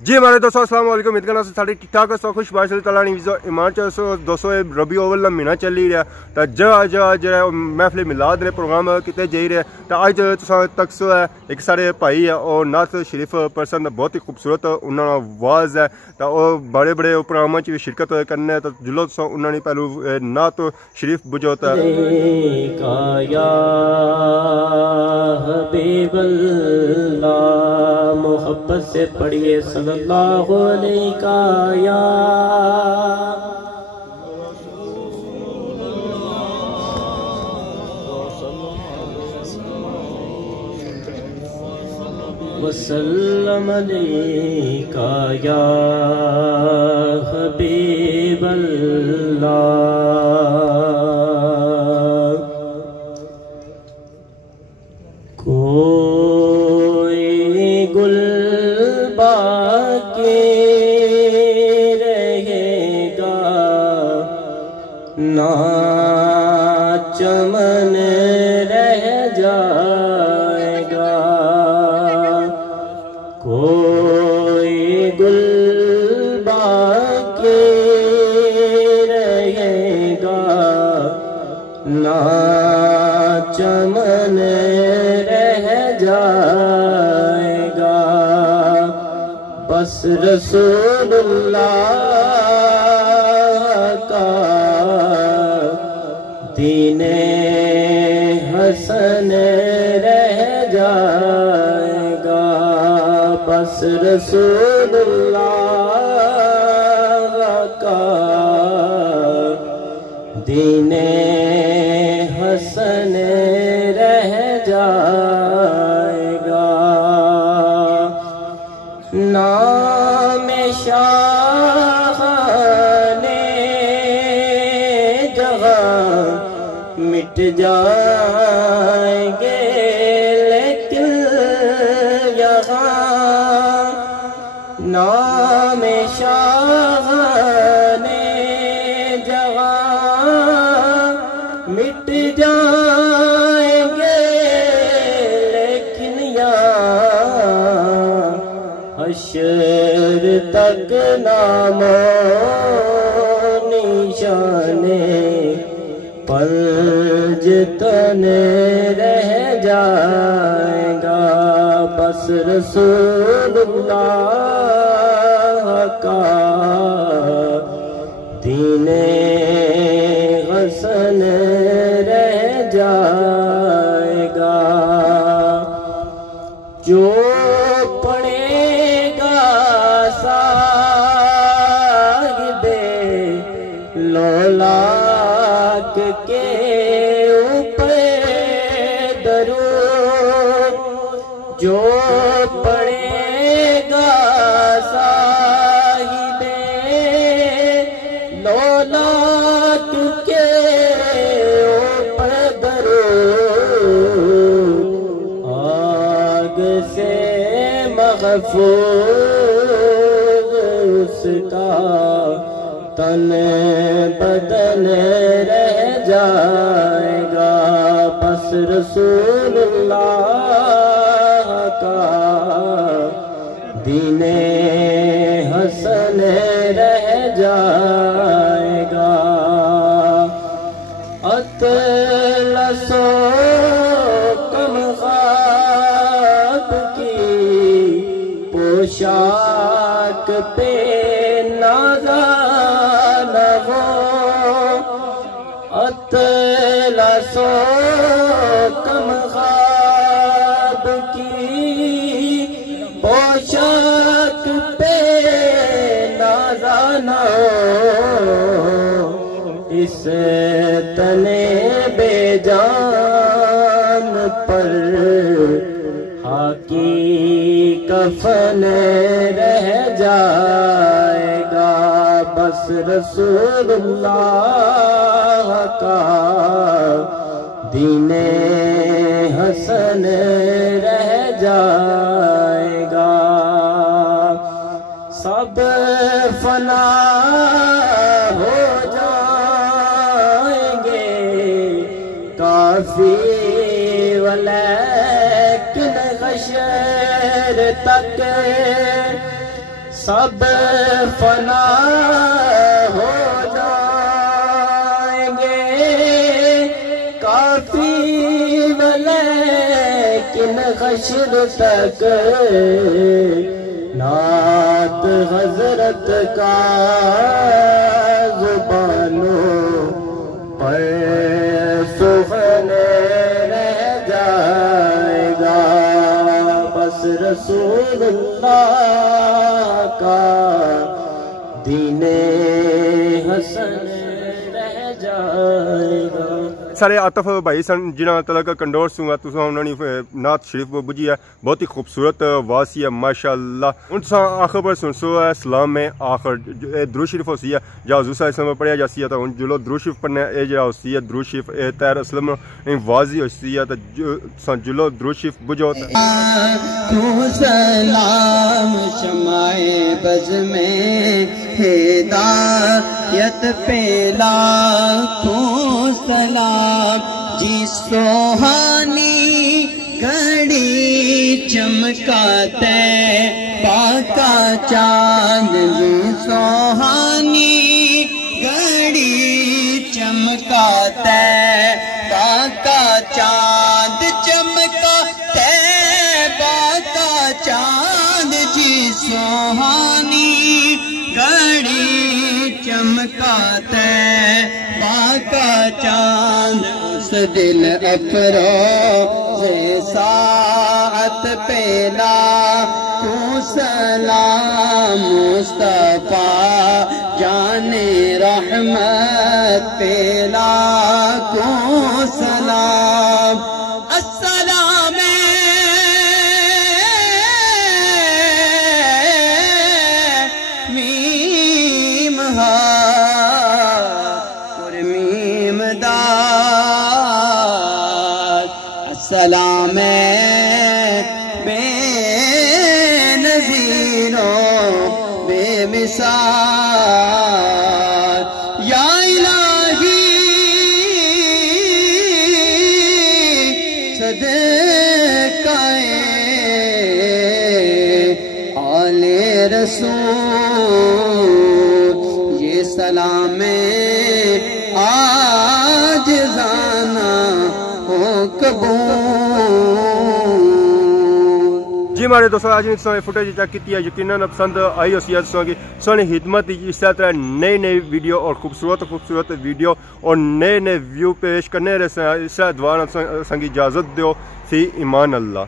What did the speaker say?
جی ہمارے دوستوں السلام علیکم اتنا ساڑھے ٹھیک ٹھاک سو خوش باشا تعالیٰ نے ایمان چاہو دوستوں ربیع الاول کا مہینہ چلی رہا تو جگہ جگہ جو محفل میلاد نے پروگرام کیتے جائی رہے تو اج تک سو ہے ایک سارے بھائی ہے اور نعت شریف پرسن بہت ہی خوبصورت انہوں نے واز ہے تو وہ بڑے بڑے پروگراموں بھی شرکت کرنے تو جلو تو انہوں نے پہلو نعت شریف بجوتا ہے محبت سے پڑھیے صلی اللہ علیہ یا وسلم علیکہ یا حبیب اللہ چمن رہ جائے گا کوئی گل باقی رہے گا نہ چمن رہ جائے گا بس رسول اللہ دین حسن رہ جائے گا بس رسول اللہ کا دین حسن رہ جائے گا نام شاہ مٹ جائیں گے لیکن یہاں نام شاہ جہاں مٹ جائیں گے لیکن یہاں حشر تک نام نشانے پنج تن رہ جائے گا بس رسول اللہ کا دین حسن رہ جائے گا جو پڑھے گا صاحب لولاک کے اوپر درود جو پڑھے گا صاحب لولاک کے اوپر درود آگ سے محفوظ اس کا تن بدن رہ جائے گا بس رسول اللہ کا دین حسن رہ جائے گا اطلس و کمخاب کی پوشاک پہ اطلس و کمخاب کی پوشاک پہ نازانا اس تن بے جان پر خاکی کفن رہ جائے گا بس رسول اللہ کا دین حسن رہ جائے گا سب فنا ہو جائیں گے کافی ولیکن حشر تک سب فنا ہو جائیں گے کافی لیکن حشر تک نعت حضرت کا زبانوں پر سخن رہ جائے گا بس رسول اللہ کا دین حسن رہ جائے گا. سارے عاطف بھائی سن جنہاں تعلق کنڈور سوں تساں انہاں نے نعت شریف بجی ہے بہت ہی خوبصورت واسی ہے ماشاءاللہ. ان تساں آخر پر سن سو ہے سلام میں آخر درود شریف ہوسی ہے جا حضور صلی اللہ علیہ وسلم پڑھیا جاسی ہے تو ان جلو درود شریف پڑھنے اے جڑا ہوسی ہے درود شریف اے طاہر اسلم واضح ہوسی ہے تو تساں جلو درود شریف بجو تو سلام شمع بز میں ہدایت پہ لاکھوں سلام جی سوہانی گھڑی چمکاتے پاکا چاند جی سوہانی گھڑی چمکاتے پاکا چاند چمکاتے پاکا چاند جی سوہانی گھڑی چمکاتے پاکا چاند اس دل افروز ساعت پہ لاکھوں سلام مصطفیٰ جان رحمت پہ لاکھوں سلام. السلام میم ہا اور میم داد السلام بے نظیروں بے مثال یا الہی صدقہ آل رسول یہ سلام آج زانا ہو قبول. جی ہمارے دوستوں آج نے فوٹیج چیک کی ہے یقیناً پسند آئی ہو سی کی سونی خدمت اس طرح نئی نئی ویڈیو اور خوبصورت خوبصورت ویڈیو اور نئے نئے ویو پیش کرنے رہے اس طرح دعا سنگ اجازت دیو فی ایمان اللہ.